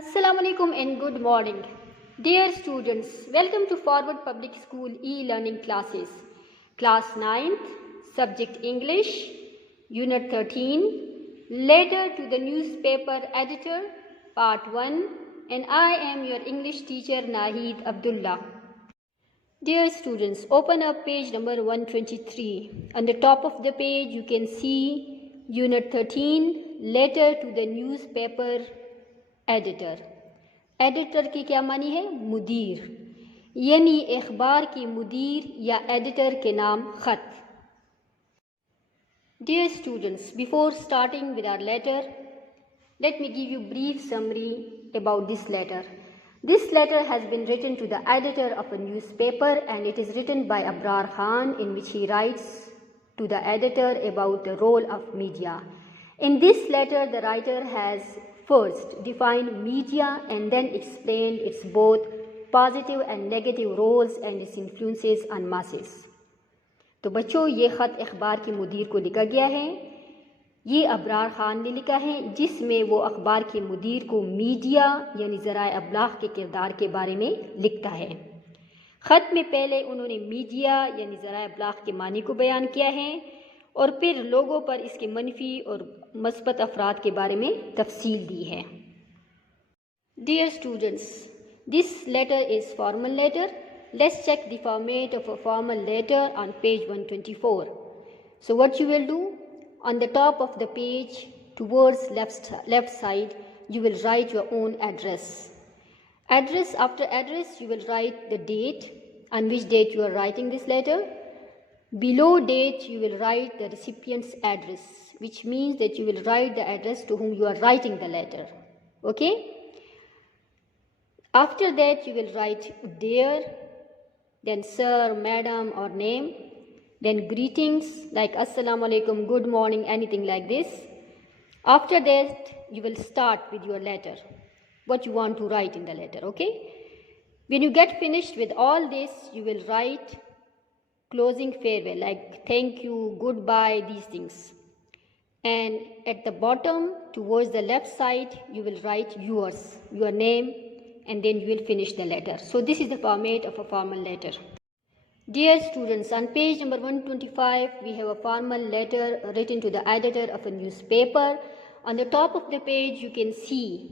Assalamu alaikum and good morning. Dear students, welcome to Forward Public School e-learning classes. Class 9th, subject English, Unit 13, Letter to the Newspaper Editor, Part 1, and I am your English teacher Nahid Abdullah. Dear students, open up page number 123. On the top of the page you can see Unit 13, Letter to the Newspaper Editor. Editor کی کیا معنی ہے؟ مدیر، یعنی اخبار کی مدیر یا editor کے نام خط. Dear students, before starting with our letter, let me give you brief summary about this letter. This letter has been written to the editor of a newspaper and it is written by Abrar Khan, in which he writes to the editor about the role of media. In this letter, the writer has first defined media and then explained its both positive and negative roles and its influences on masses. تو بچوں، یہ خط اخبار کی مدیر کو لکھا گیا ہے. یہ ابرار خان نے لکھا ہے، جس میں وہ اخبار کے مدیر کو میڈیا یعنی ذرائع ابلاغ کے کردار کے بارے میں لکھتا ہے. خط میں پہلے انہوں نے میڈیا یعنی ذرائع ابلاغ کے معنی کو بیان کیا ہے اور پھر لوگوں پر اس کے منفی اور مثبت اثرات کے بارے میں تفصیل دی ہے. Dear students, this letter is formal letter. Let's check the format of a formal letter on page 124. So what you will do, on the top of the page towards left side, you will write your own address. Address, after address you will write the date, on which date you are writing this letter. Below date you will write the recipient's address, which means that you will write the address to whom you are writing the letter. Okay? After that you will write dear, then sir, madam or name, then greetings like assalamu alaikum, good morning, anything like this. After that you will start with your letter, what you want to write in the letter. Okay? When you get finished with all this, you will write closing farewell like thank you, goodbye, these things. And at the bottom towards the left side you will write yours, your name, and then you will finish the letter. So this is the format of a formal letter. Dear students, on page number 125 we have a formal letter written to the editor of a newspaper. On the top of the page you can see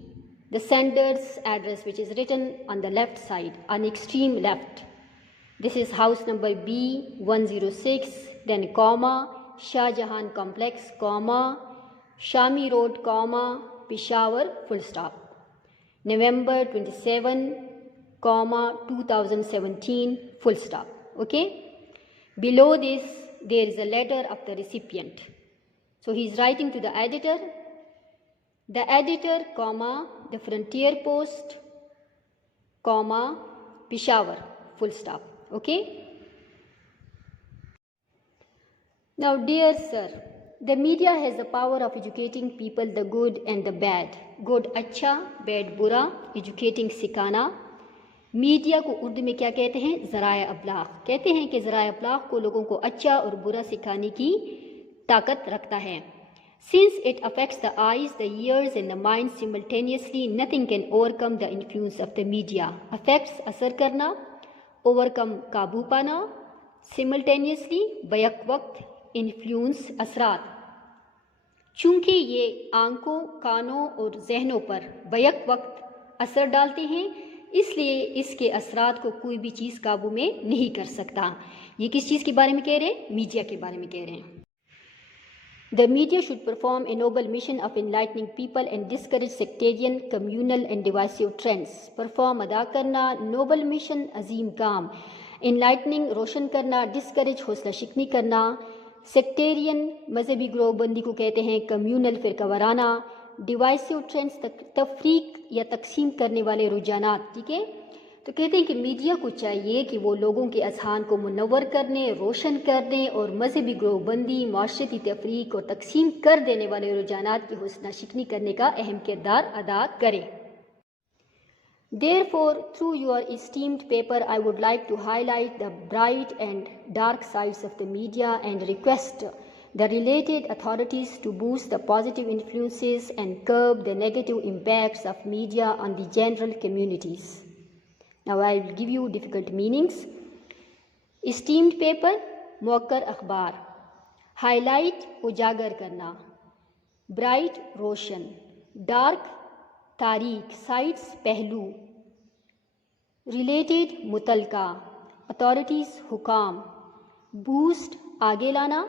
the sender's address, which is written on the left side, on extreme left. This is house number B106, then comma, Shah Jahan Complex, comma, Shami Road, comma, Peshawar, full stop. November 27, comma, 2017, full stop. Okay? Below this there is a letter of the recipient. So he is writing to the editor, comma, the Frontier Post, comma, Peshawar, full stop. Okay? Now dear sir, the media has the power of educating people the good and the bad. Good اچھا, bad برا, educating سکھانا. Media کو اردو میں کیا کہتے ہیں؟ ذرائع ابلاغ. کہتے ہیں کہ ذرائع ابلاغ کو لوگوں کو اچھا اور برا سکھانے کی طاقت رکھتا ہے. Since it affects the eyes, the ears and the mind simultaneously, nothing can overcome the influence of the media. Affects اثر کرنا, overcome قابو پانا, simultaneously بیک وقت, influence اثرات. چونکہ یہ آنکھوں، کانوں اور ذہنوں پر بیک وقت اثر ڈالتے ہیں، اس لیے اس کے اثرات کو کوئی بھی چیز قابو میں نہیں کر سکتا. یہ کس چیز کے بارے میں کہہ رہے ہیں؟ میڈیا کے بارے میں کہہ رہے ہیں. The media should perform a noble mission of enlightening people and discourage sectarian, communal and divisive trends. Perform ادا کرنا، noble mission عظیم کام، enlightening روشن کرنا، discourage حوصلہ شکنی کرنا، سیکٹیرین مذہبی گروہ بندی کو کہتے ہیں، کمیونل فرقہ وارانہ، ڈیوائسو ٹرینڈز تفریق یا تقسیم کرنے والے رجحانات. ٹھیک ہے؟ تو کہتے ہیں کہ میڈیا کو چاہیے کہ وہ لوگوں کے اذہان کو منور کرنے، روشن کرنے اور مذہبی گروہ بندی، معاشرتی تفریق اور تقسیم کر دینے والے رجحانات کی حوصلہ شکنی کرنے کا اہم کردار ادا کرے. Therefore, through your esteemed paper, I would like to highlight the bright and dark sides of the media and request the related authorities to boost the positive influences and curb the negative impacts of media on the general communities. Now I will give you difficult meanings. Esteemed paper, موقر اخبار. Highlight, اجاگر کرنا. Bright, روشن. Dark, تاریک. Sides, پہلو. Related, متعلقہ. Authorities, حکام. Boost, آگے لانا.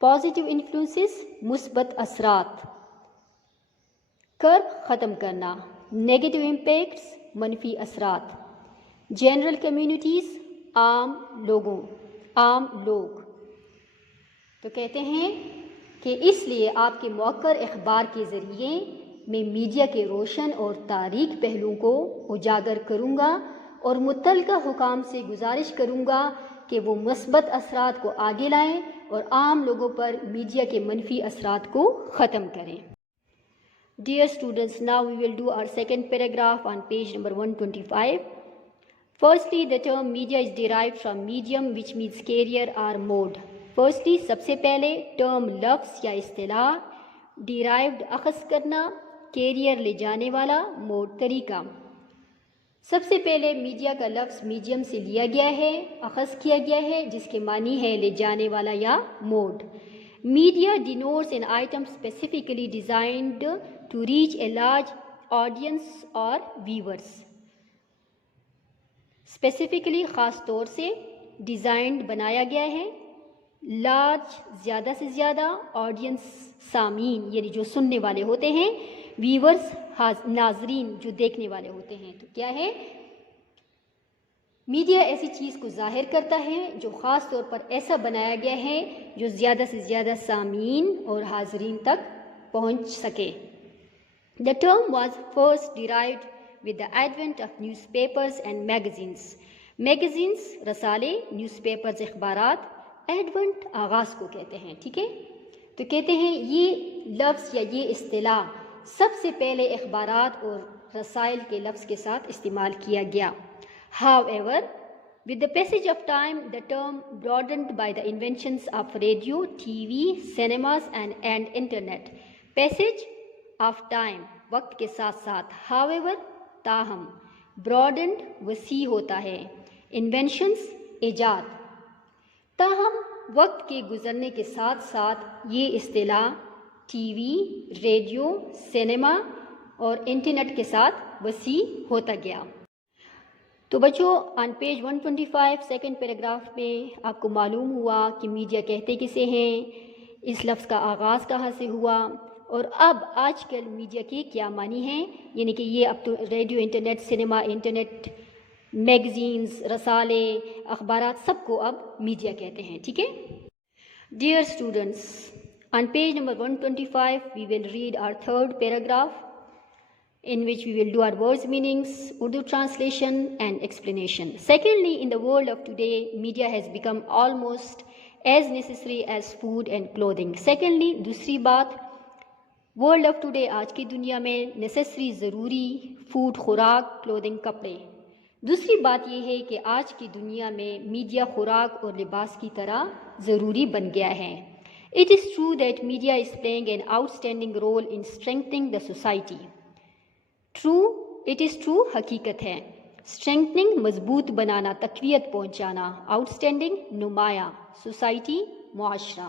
Positive influences, مثبت اثرات. Curb, ختم کرنا. Negative impacts, منفی اثرات. General communities, عام لوگوں، عام لوگ. تو کہتے ہیں کہ اس لیے آپ کے موقر اخبار کے ذریعے میں میڈیا کے روشن اور تاریک پہلوؤں کو اجاگر کروں گا اور متعلقہ حکام سے گزارش کروں گا کہ وہ مثبت اثرات کو آگے لائیں اور عام لوگوں پر میڈیا کے منفی اثرات کو ختم کریں. Dear students, now we will do our second paragraph on page number 125. Firstly, the term media is derived from medium, which means carrier or mode. Firstly, سب سے پہلے ٹرم لفظ یا اصطلاح، derived اخذ کرنا، carrier لے جانے والا، mode طریقہ. سب سے پہلے میڈیا کا لفظ میڈیم سے لیا گیا ہے، اخذ کیا گیا ہے، جس کے معنی ہے لے جانے والا یا mood. Media denotes an item specifically designed to reach a large audience or viewers. Specifically خاص طور سے ڈیزائنڈ بنایا گیا ہے، لارج زیادہ سے زیادہ، آڈینس سامعین یعنی جو سننے والے ہوتے ہیں، ویورز ناظرین جو دیکھنے والے ہوتے ہیں. تو کیا ہے؟ میڈیا ایسی چیز کو ظاہر کرتا ہے جو خاص طور پر ایسا بنایا گیا ہے جو زیادہ سے زیادہ سامعین اور حاضرین تک پہنچ سکے. The term was first derived with the advent of newspapers and magazines. Magazines رسالے، newspapers اخبارات. ایڈونٹ آغاز کو کہتے ہیں. ٹھیک ہے، تو کہتے ہیں یہ لفظ یا یہ اصطلاح سب سے پہلے اخبارات اور رسائل کے لفظ کے ساتھ استعمال کیا گیا. However, with the passage of time, the term broadened by the inventions of radio, TV, cinemas and internet. Passage of time وقت کے ساتھ ساتھ. However, تاہم. Broadened وسیع ہوتا ہے. Inventions ایجاد. تاہم وقت کے گزرنے کے ساتھ ساتھ یہ اصطلاح ٹی وی، ریڈیو، سینما اور انٹرنیٹ کے ساتھ وسیع ہوتا گیا. تو بچوں آن پیج 125 سیکنڈ پیراگراف میں آپ کو معلوم ہوا کہ میڈیا کہتے کسے ہیں، اس لفظ کا آغاز کہاں سے ہوا، اور اب آج کل میڈیا کے کیا معنی ہیں، یعنی کہ یہ اب تو radio, internet, cinema, internet, magazines, رسالے، اخبارات سب کو اب میڈیا کہتے ہیں. ٹھیک ہے. Dear students, on page number 125 we will read our third paragraph in which we will do our words meanings, Urdu translation and explanation. Secondly, in the world of today, media has become almost as necessary as food and clothing. Secondly, دوسری بات، world of today آج کی دنیا میں necessary ضروری، food خوراک، clothing کپڑے. دوسری بات یہ ہے کہ آج کی دنیا میں میڈیا خوراک اور لباس کی طرح ضروری بن گیا ہے. It is true that media is playing an outstanding role in strengthening the society. True, it is true حقیقت ہے. Strengthening مضبوط بنانا، تقویت پہنچانا. Outstanding نمایاں. Society معاشرہ.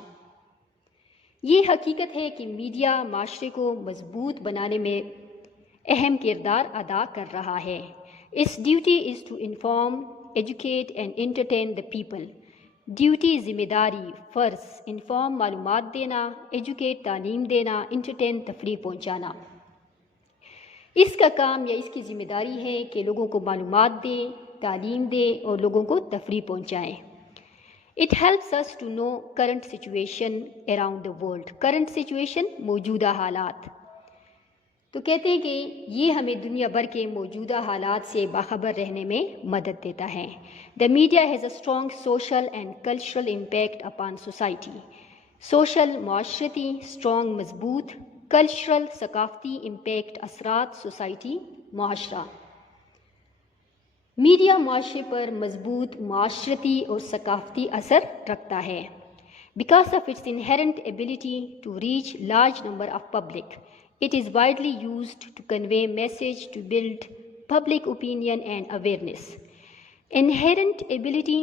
یہ حقیقت ہے کہ میڈیا معاشرے کو مضبوط بنانے میں اہم کردار ادا کر رہا ہے. Its duty is to inform, educate and entertain the people. Duty ذمہ داری، فرض. انفارم معلومات دینا، ایجوکیٹ تعلیم دینا، انٹرٹین تفریح پہنچانا. اس کا کام یا اس کی ذمہ داری ہے کہ لوگوں کو معلومات دے، تعلیم دے اور لوگوں کو تفریح پہنچائیں. It helps us to know current situation around the world. Current situation موجودہ حالات. تو کہتے ہیں کہ یہ ہمیں دنیا بھر کے موجودہ حالات سے باخبر رہنے میں مدد دیتا ہے. The media has a strong social and cultural impact upon society. Social معاشرتی، strong مضبوط، cultural ثقافتی، impact اثرات، society معاشرہ. میڈیا معاشرے پر مضبوط معاشرتی اور ثقافتی اثر رکھتا ہے. Because of its inherent ability to reach large number of public, it is widely used to convey message to build public opinion and awareness. Inherent ability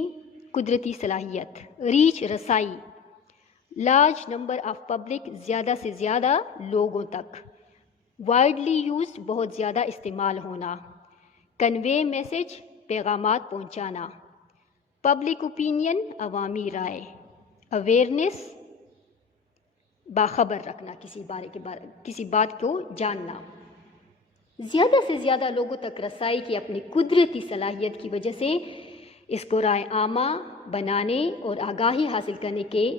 قدرتی صلاحیت, reach رسائی, large number of public زیادہ سے زیادہ لوگوں تک, widely used بہت زیادہ استعمال ہونا, convey message پیغامات پہنچانا, public opinion عوامی رائے, awareness باخبر رکھنا, کسی بات کو جاننا. زیادہ سے زیادہ لوگوں تک رسائی کی اپنی قدرتی صلاحیت کی وجہ سے اس کو رائے عامہ بنانے اور آگاہی حاصل کرنے کے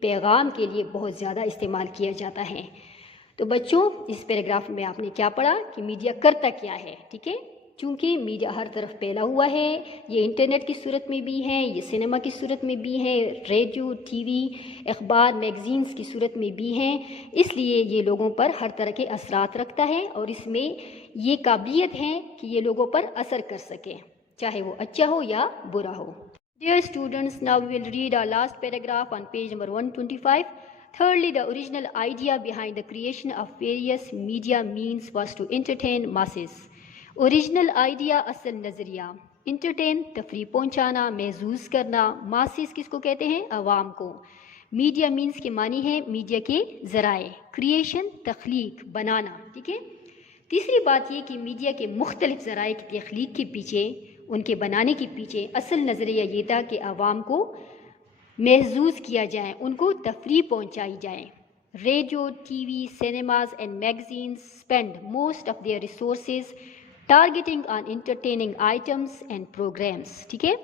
پیغام کے لیے بہت زیادہ استعمال کیا جاتا ہے. تو بچوں اس پیراگراف میں آپ نے کیا پڑھا کہ میڈیا کرتا کیا ہے. ٹھیک ہے, چونکہ میڈیا ہر طرف پھیلا ہوا ہے, یہ انٹرنیٹ کی صورت میں بھی ہے, یہ سنیما کی صورت میں بھی ہے, ریڈیو, ٹی وی, اخبار, میگزینز کی صورت میں بھی ہیں, اس لیے یہ لوگوں پر ہر طرح کے اثرات رکھتا ہے اور اس میں یہ قابلیت ہے کہ یہ لوگوں پر اثر کر سکے, چاہے وہ اچھا ہو یا برا ہو. Dear students, now we will read our last paragraph on page number 125. Thirdly, the original idea behind the creation of various media means was to entertain masses. Original idea اصل نظریہ, انٹرٹین تفریح پہنچانا, محظوظ کرنا, ماسز کس کو کہتے ہیں, عوام کو. میڈیا مینس کے معنی ہے میڈیا کے ذرائع, کریشن تخلیق بنانا. ٹھیک ہے, تیسری بات یہ کہ میڈیا کے مختلف ذرائع کی تخلیق کے پیچھے, ان کے بنانے کے پیچھے اصل نظریہ یہ تھا کہ عوام کو محظوظ کیا جائے, ان کو تفریح پہنچائی جائے. Radio, T V, cinemas and magazines spend most of their resources targeting on entertaining items and programs. ٹھیک ہے,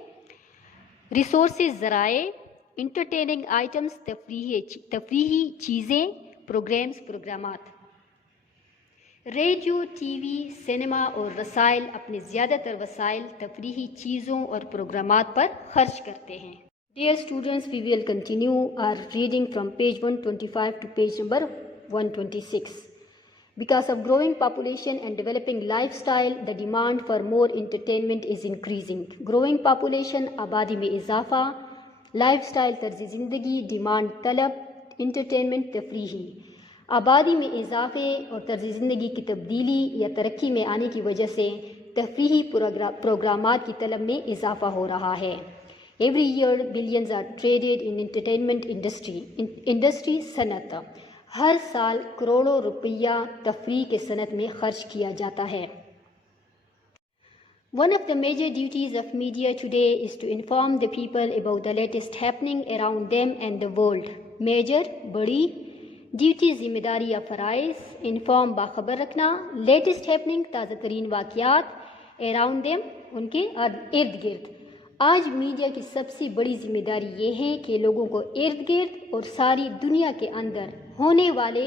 ریسورسز ذرائع, انٹرٹیننگ آئٹمس تفریحی چیزیں, پروگرامز پروگرامات. ریڈیو, ٹی وی, سینما اور رسائل اپنے زیادہ تر وسائل تفریحی چیزوں اور پروگرامات پر خرچ کرتے ہیں. Dear students, we will continue our reading from page 125 to page number 126. Because of growing population and developing lifestyle, the demand for more entertainment is increasing. Growing population, آبادی میں اضافہ, lifestyle طرز زندگی, demand طلب, entertainment تفریحی. آبادی میں اضافے اور طرز زندگی کی تبدیلی یا ترقی میں آنے کی وجہ سے تفریحی پروگرامات کی طلب میں اضافہ ہو رہا ہے. Every year billions are traded in entertainment industry صنعت. ہر سال کروڑوں روپیہ تفریح کے صنعت میں خرچ کیا جاتا ہے. One of the major duties of media today is to inform the people about the latest happening around them and the world. Major بڑی ڈیوٹی, ذمہ داری یا فرائض, انفارم باخبر رکھنا, لیٹسٹ ہیپننگ تازہ ترین واقعات, اراؤنڈ دیم ان کے ارد گرد. آج میڈیا کی سب سے بڑی ذمہ داری یہ ہے کہ لوگوں کو ارد گرد اور ساری دنیا کے اندر ہونے والے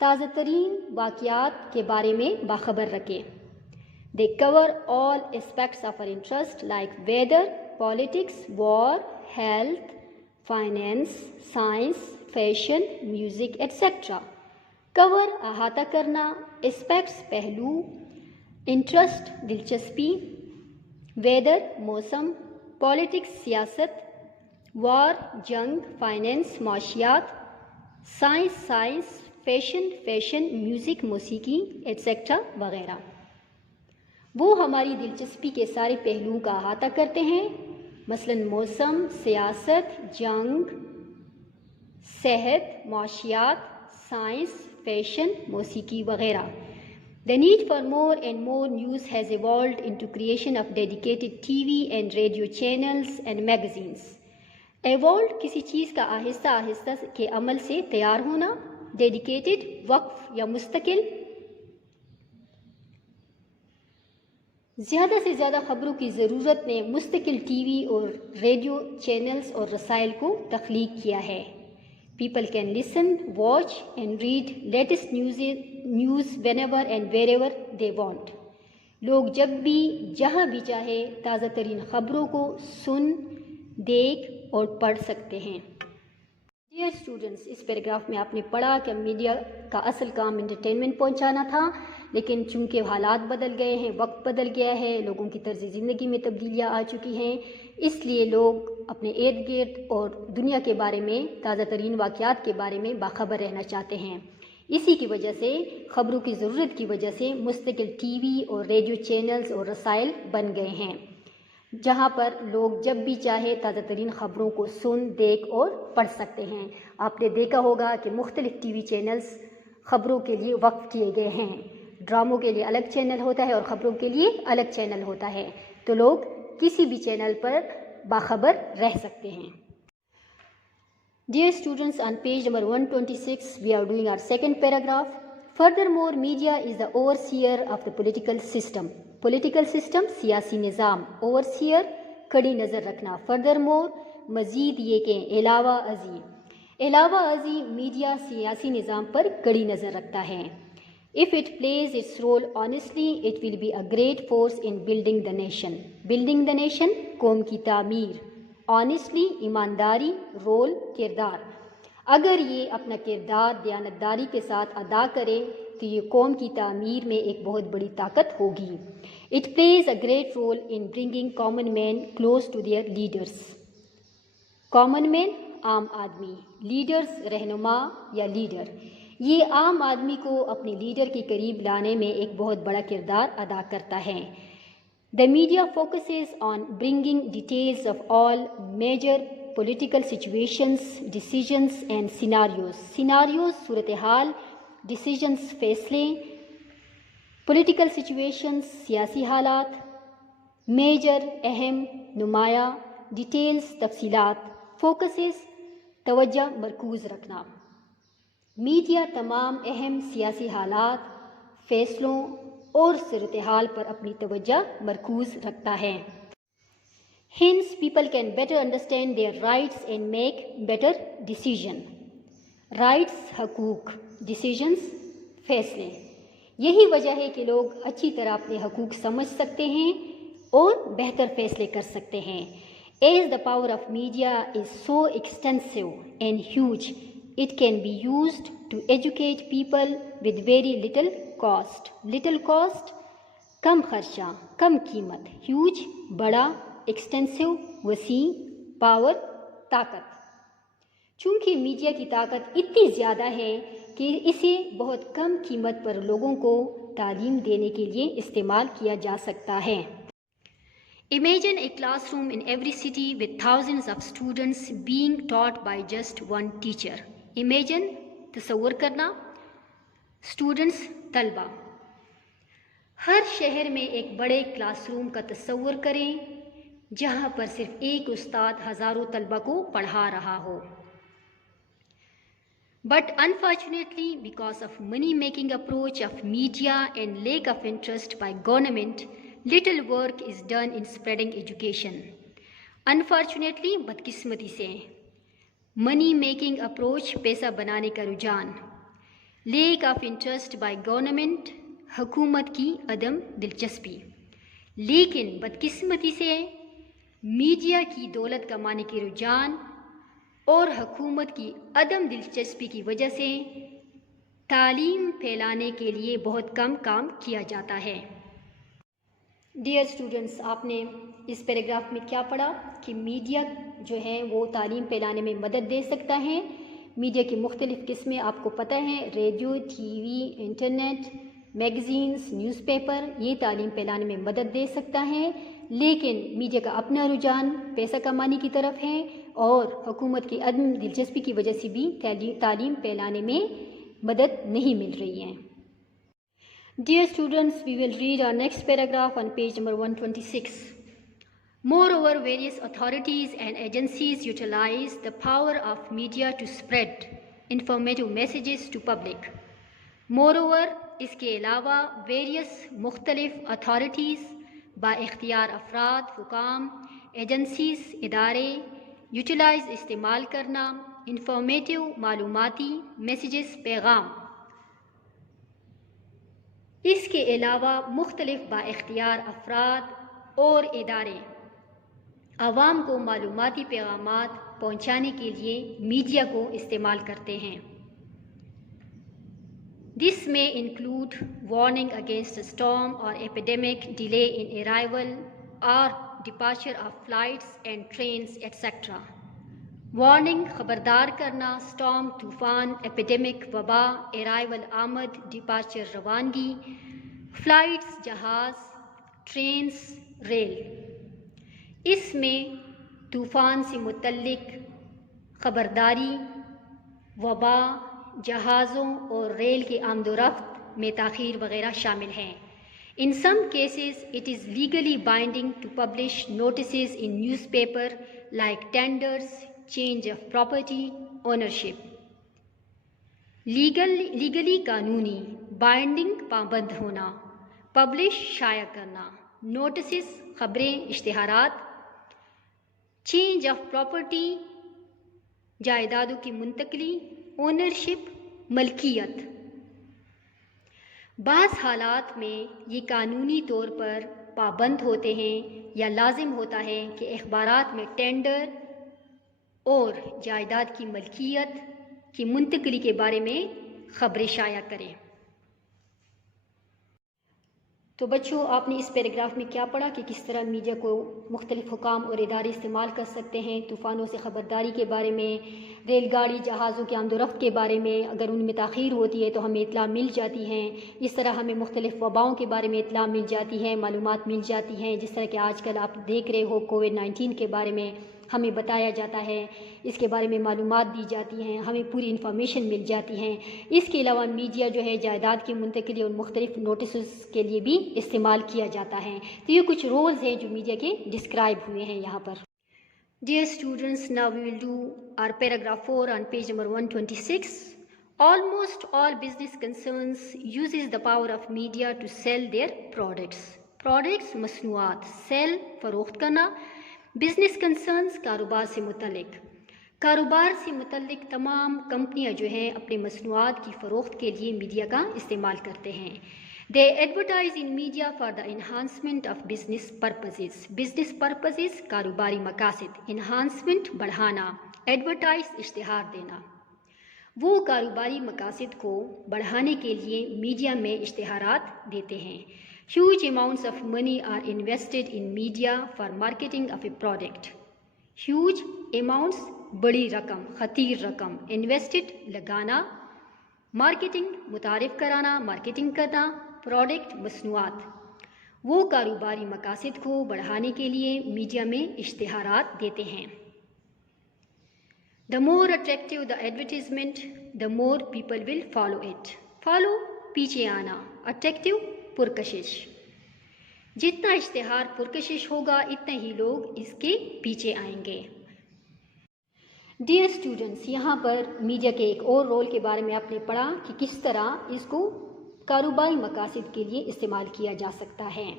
تازہ ترین واقعات کے بارے میں باخبر رکھے. They cover all aspects of our interest like weather, politics, war, health, finance, science, fashion, music, etc. Cover احاطہ کرنا, aspects پہلو, interest دلچسپی, weather موسم, politics سیاست, war جنگ, finance معاشیات, سائنس فیشن میوزک موسیقی ایٹسیکٹرا وغیرہ. وہ ہماری دلچسپی کے سارے پہلوؤں کا احاطہ کرتے ہیں, مثلا موسم, سیاست, جنگ, صحت, معاشیات, سائنس, فیشن, موسیقی وغیرہ. The need for more and more news has evolved into creation of dedicated TV and radio channels and magazines. Evolved کسی چیز کا آہستہ آہستہ کے عمل سے تیار ہونا, ڈیڈیکیٹڈ وقف یا مستقل. زیادہ سے زیادہ خبروں کی ضرورت نے مستقل ٹی وی اور ریڈیو چینلز اور رسائل کو تخلیق کیا ہے. People can listen, watch and read latest news whenever and wherever they want. لوگ جب بھی جہاں بھی چاہے تازہ ترین خبروں کو سن, دیکھ اور پڑھ سکتے ہیں. Dear students, اس پیراگراف میں آپ نے پڑھا کہ میڈیا کا اصل کام انٹرٹینمنٹ پہنچانا تھا, لیکن چونکہ حالات بدل گئے ہیں، وقت بدل گیا ہے، لوگوں کی طرز زندگی میں تبدیلیاں آ چکی ہیں، اس لیے لوگ اپنے ارد گرد اور دنیا کے بارے میں، تازہ ترین واقعات کے بارے میں باخبر رہنا چاہتے ہیں۔ اسی کی وجہ سے، خبروں کی ضرورت کی وجہ سے مستقل ٹی وی اور ریڈیو چینلز اور رسائل بن گئے ہیں، جہاں پر لوگ جب بھی چاہے تازہ ترین خبروں کو سن، دیکھ اور پڑھ سکتے ہیں۔ آپ نے دیکھا ہوگا کہ مختلف ٹی وی چینلز خبروں کے لیے وقف کیے گئے ہیں، ڈراموں کے لیے الگ چینل ہوتا ہے اور خبروں کے لیے الگ چینل ہوتا ہے، تو لوگ کسی بھی چینل پر باخبر رہ سکتے ہیں۔ Dear students, on page number 126, we are doing our second paragraph. Furthermore, media is the overseer of the political system. Political system, سیاسی نظام. Overseer, کڑی نظر رکھنا. Furthermore, مزید یہ کہ علاوہ ازیں میڈیا سیاسی نظام پر کڑی نظر رکھتا ہے۔ If it plays its role honestly, it will be a great force in building the nation. Building the nation, قوم کی تعمیر. Honestly, ایمانداری، رول، کردار۔ اگر یہ اپنا کردار دیانتداری کے ساتھ ادا کرے تو یہ قوم کی تعمیر میں ایک بہت بڑی طاقت ہوگی۔ It plays a great role in bringing common men close to their leaders. Common men، عام آدمی، لیڈرز، رہنما یا لیڈر۔ یہ عام آدمی کو اپنے لیڈر کے قریب لانے میں ایک بہت بڑا کردار ادا کرتا ہے۔ The media focuses on bringing details of all major political situations, decisions and scenarios. Scenarios صورتحال، decisions فیصلے، political situations سیاسی حالات، major اہم، نمایاں، details تفصیلات، focuses توجہ مرکوز رکھنا۔ میڈیا تمام اہم سیاسی حالات، فیصلوں اور صورتحال پر اپنی توجہ مرکوز رکھتا ہے۔ Hence, people can better understand their rights and make better decision. Rights، حقوق، decisions، فیصلے۔ یہی وجہ ہے کہ لوگ اچھی طرح اپنے حقوق سمجھ سکتے ہیں اور بہتر فیصلے کر سکتے ہیں۔ As the power of media is so extensive and huge, it can be used to educate people with very little cost. Little cost، کم خرچہ، کم قیمت، huge، بڑا، extensive، وسیع، power، طاقت۔ چونکہ میڈیا کی طاقت اتنی زیادہ ہے کہ اسے بہت کم قیمت پر لوگوں کو تعلیم دینے کے لیے استعمال کیا جا سکتا ہے۔ Imagine a classroom in every city with thousands of students being taught by just one teacher. Imagine، تصور کرنا، students، طلبہ۔ ہر شہر میں ایک بڑے کلاس روم کا تصور کریں جہاں پر صرف ایک استاد ہزاروں طلبہ کو پڑھا رہا ہو۔ But unfortunately, because of money-making approach of media and lack of interest by government, little work is done in spreading education. Unfortunately، بدقسمتی سے، منی میکنگ اپروچ، پیسہ بنانے کا رجحان، lack of interest by government, حکومت کی عدم دلچسپی، لیکن بدقسمتی سے میڈیا کی دولت کمانے کے رجحان اور حکومت کی عدم دلچسپی کی وجہ سے تعلیم پھیلانے کے لیے بہت کم کام کیا جاتا ہے۔ ڈیئر اسٹوڈنٹس، آپ نے اس پیراگراف میں کیا پڑھا کہ میڈیا جو ہے وہ تعلیم پھیلانے میں مدد دے سکتا ہے۔ میڈیا کی مختلف قسمیں آپ کو پتہ ہیں، radio, T V, internet, magazines, news paper, یہ تعلیم پھیلانے میں مدد دے سکتا ہے، لیکن میڈیا کا اپنا رجحان پیسہ کمانے کی طرف ہے اور حکومت کی عدم دلچسپی کی وجہ سے بھی تعلیم پھیلانے میں مدد نہیں مل رہی ہے۔ Dear students, we will read our next paragraph on page number 126. Moreover, various authorities and agencies utilize the power of media to spread informative messages to public. Moreover، اس کے علاوہ various مختلف authorities، با اختیار افراد، حکام، agencies، ادارے، utilize استعمال کرنا، informative معلوماتی، messages پیغام۔ اس کے علاوہ مختلف با اختیار افراد اور ادارے عوام کو معلوماتی پیغامات پہنچانے کے لیے میڈیا کو استعمال کرتے ہیں۔ This may include warning against a storm or epidemic, delay in arrival or departure of flights and trains, etc. Warning خبردار کرنا، اسٹارم طوفان، ایپیڈیمک وبا، ارائیول آمد، ڈپارچر روانگی، فلائٹس جہاز، ٹرینز ریل۔ اس میں طوفان سے متعلق خبرداری، وبا، جہازوں اور ریل کے آمد و رفت میں تاخیر وغیرہ شامل ہیں۔ In some cases, it is legally binding to publish notices in newspaper like tenders, change of property, ownership. Legally قانونی، binding پابند ہونا، publish شائع کرنا، notices خبریں اشتہارات، change of property جائیدادوں کی منتقلی، ownership ملکیت۔ بعض حالات میں یہ قانونی طور پر پابند ہوتے ہیں یا لازم ہوتا ہے کہ اخبارات میں ٹینڈر اور جائیداد کی ملکیت کی منتقلی کے بارے میں خبریں شائع کریں۔ تو بچوں، آپ نے اس پیراگراف میں کیا پڑھا کہ کس طرح میڈیا کو مختلف حکام اور ادارے استعمال کر سکتے ہیں طوفانوں سے خبرداری کے بارے میں، ریل گاڑی جہازوں کے آمد و رفت کے بارے میں، اگر ان میں تاخیر ہوتی ہے تو ہمیں اطلاع مل جاتی ہیں، اس طرح ہمیں مختلف وباؤں کے بارے میں اطلاع مل جاتی ہے، معلومات مل جاتی ہیں، جس طرح کہ آج کل آپ دیکھ رہے ہو کووڈ-19 کے بارے میں ہمیں بتایا جاتا ہے، اس کے بارے میں معلومات دی جاتی ہیں، ہمیں پوری انفارمیشن مل جاتی ہیں۔ اس کے علاوہ میڈیا جو ہے جائیداد کی منتقلی اور مختلف نوٹسز کے لیے بھی استعمال کیا جاتا ہے۔ تو یہ کچھ رولز ہیں جو میڈیا کے ڈسکرائب ہوئے ہیں یہاں پر۔ Dear students, now we will do our paragraph 4 on page number 126. Almost all business concerns uses the power of media to sell their products. Products مصنوعات، sell فروخت کرنا، بزنس کنسرنز کاروبار سے متعلق۔ کاروبار سے متعلق تمام کمپنیاں جو ہیں اپنے مصنوعات کی فروخت کے لیے میڈیا کا استعمال کرتے ہیں۔ They advertise in media for the enhancement of business purposes. Business purposes کاروباری مقاصد، enhancement بڑھانا، advertise اشتہار دینا۔ وہ کاروباری مقاصد کو بڑھانے کے لیے میڈیا میں اشتہارات دیتے ہیں۔ Huge amounts of money are invested in media for marketing of a product. Huge amounts بڑی رقم، خطیر رقم، invested لگانا، marketing متعارف کرانا، marketing کرنا، product مصنوعات۔ وہ کاروباری مقاصد کو بڑھانے کے لیے میڈیا میں اشتہارات دیتے ہیں۔ The more attractive the advertisement, the more people will follow it. Follow پیچھے آنا، attractive پرکشش۔ جتنا اشتہار پرکشش ہوگا اتنا ہی لوگ اس کے پیچھے آئیں گے۔ ڈیئر اسٹوڈنٹس، یہاں پر میڈیا کے ایک اور رول کے بارے میں آپ نے پڑھا کہ کس طرح اس کو کاروباری مقاصد کے لیے استعمال کیا جا سکتا ہے۔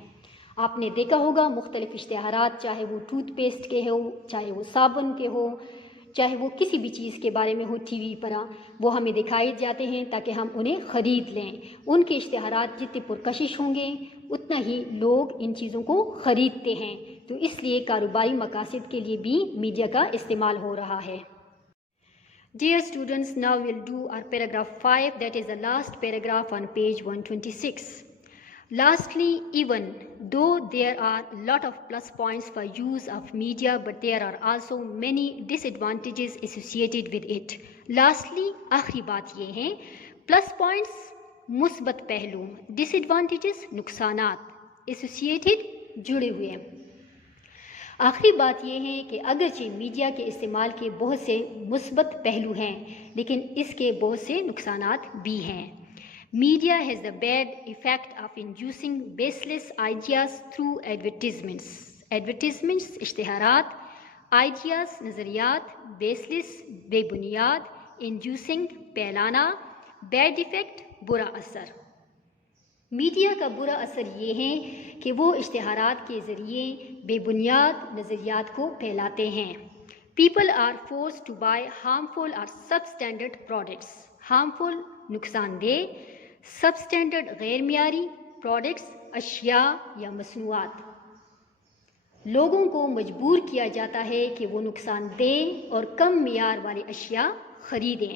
آپ نے دیکھا ہوگا مختلف اشتہارات، چاہے وہ ٹوتھ پیسٹ کے ہو، چاہے وہ صابن کے ہو، چاہے وہ کسی بھی چیز کے بارے میں ہو، ٹی وی پر وہ ہمیں دکھائے جاتے ہیں تاکہ ہم انہیں خرید لیں۔ ان کے اشتہارات جتنے پرکشش ہوں گے اتنا ہی لوگ ان چیزوں کو خریدتے ہیں، تو اس لیے کاروباری مقاصد کے لیے بھی میڈیا کا استعمال ہو رہا ہے۔ Dear students, now we'll do our paragraph 5, that is the last paragraph on page 126. Lastly, even though there are a lot of plus points for use of media, but there are also many disadvantages associated with it. Lastly, آخری بات یہ ہے، plus points مثبت پہلو، disadvantages نقصانات، associated جڑے ہوئے ہیں۔ آخری بات یہ ہے کہ اگرچہ میڈیا کے استعمال کے بہت سے مثبت پہلو ہیں لیکن اس کے بہت سے نقصانات بھی ہیں۔ Media has the bad effect of inducing baseless ideas through advertisements. Advertisements اشتہارات، آئیڈیاز نظریات، بیس لیس بے بنیاد، انڈیوسنگ پھیلانا، بیڈ ایفیکٹ برا اثر۔ میڈیا کا برا اثر یہ ہے کہ وہ اشتہارات کے ذریعے بے بنیاد نظریات کو پھیلاتے ہیں۔ People are force to buy harmful اور سب اسٹینڈرڈ پروڈکٹس۔ ہارمفل نقصان دہ، سب اسٹینڈرڈ غیر معیاری پروڈکٹس اشیاء یا مصنوعات۔ لوگوں کو مجبور کیا جاتا ہے کہ وہ نقصان دہ اور کم معیار والے اشیاء خریدیں۔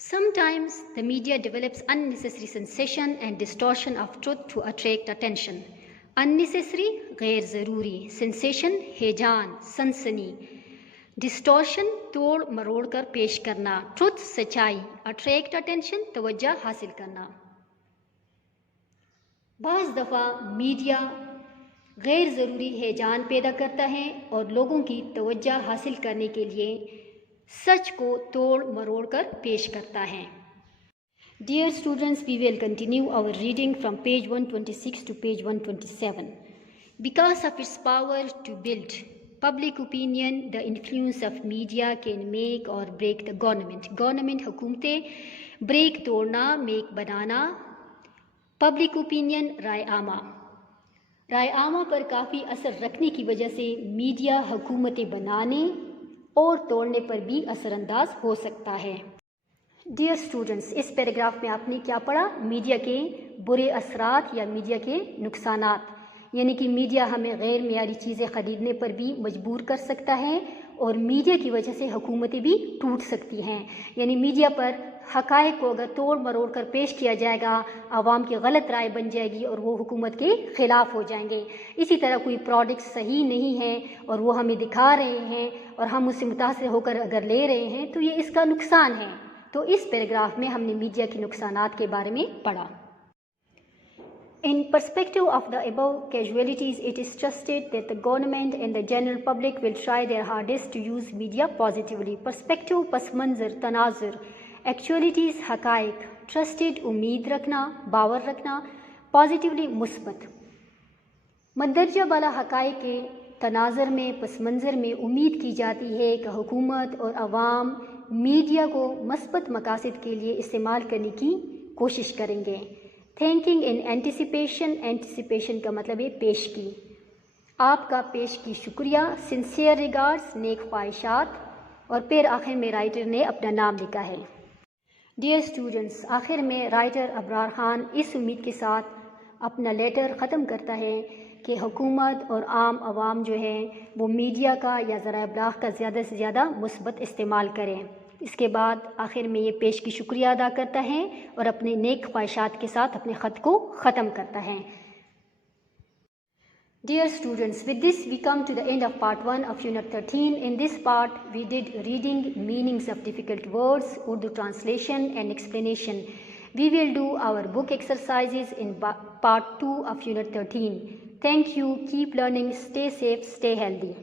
Sometimes the media develops unnecessary sensation and distortion of truth to attract attention. Unnecessary غیر ضروری, sensation ہیجان, سنسنی, distortion توڑ مروڑ کر پیش کرنا, truth سچائی, attract attention توجہ حاصل کرنا. بعض دفعہ میڈیا غیر ضروری ہیجان پیدا کرتا ہے اور لوگوں کی توجہ حاصل کرنے کے لیے سچ کو توڑ مروڑ کر پیش کرتا ہے. Dear students, we will continue our reading from page 126 to page 127. Because of its power to build public opinion, the influence of media can make or break the government. Government حکومتیں, break توڑنا, make بنانا, public opinion رائے عامہ. رائے عامہ پر کافی اثر رکھنے کی وجہ سے media حکومتیں بنانے اور توڑنے پر بھی اثر انداز ہو سکتا ہے. ڈیئر اسٹوڈنٹس, اس پیراگراف میں آپ نے کیا پڑھا؟ میڈیا کے برے اثرات یا میڈیا کے نقصانات. یعنی کہ میڈیا ہمیں غیر معیاری چیزیں خریدنے پر بھی مجبور کر سکتا ہے اور میڈیا کی وجہ سے حکومتیں بھی ٹوٹ سکتی ہیں. یعنی میڈیا پر حقائق کو اگر توڑ مروڑ کر پیش کیا جائے گا, عوام کی غلط رائے بن جائے گی اور وہ حکومت کے خلاف ہو جائیں گے. اسی طرح کوئی پروڈکٹ صحیح نہیں ہے اور وہ ہمیں دکھا رہے ہیں اور ہم اس سے متاثر ہو کر اگر لے رہے ہیں تو یہ اس کا نقصان ہے. تو اس پیراگراف میں ہم نے میڈیا کے نقصانات کے بارے میں پڑھا. In perspective of the above casualties, it is trusted that the government and the general public will try their hardest to use media positively. Perspective پس منظر, تناظر, actualities حقائق, trusted امید رکھنا, باور رکھنا, positively مثبت. مندرجہ بالا حقائق کے تناظر میں, پس منظر میں امید کی جاتی ہے کہ حکومت اور عوام میڈیا کو مثبت مقاصد کے لیے استعمال کرنے کی کوشش کریں گے. تھینکنگ ان اینٹیسپیشن, اینٹیسپیشن کا مطلب ہے پیش کی. آپ کا پیش کی شکریہ, سنسیئر ریگارڈز, نیک خواہشات, اور پھر آخر میں رائٹر نے اپنا نام لکھا ہے. ڈیئر اسٹوڈنٹس, آخر میں رائٹر ابرار خان اس امید کے ساتھ اپنا لیٹر ختم کرتا ہے کہ حکومت اور عام عوام جو ہے وہ میڈیا کا یا ذرائع ابلاغ کا زیادہ سے زیادہ مثبت استعمال کریں. اس کے بعد آخر میں یہ پیش کی شکریہ ادا کرتا ہے اور اپنے نیک خواہشات کے ساتھ اپنے خط کو ختم کرتا ہے. Dear students, with this we come to the end of part 1 of unit 13. In this part we did reading, meanings of difficult words, Urdu translation and explanation. We will do our book exercises in part 2 of unit 13. Thank you. Keep learning. Stay safe. Stay healthy.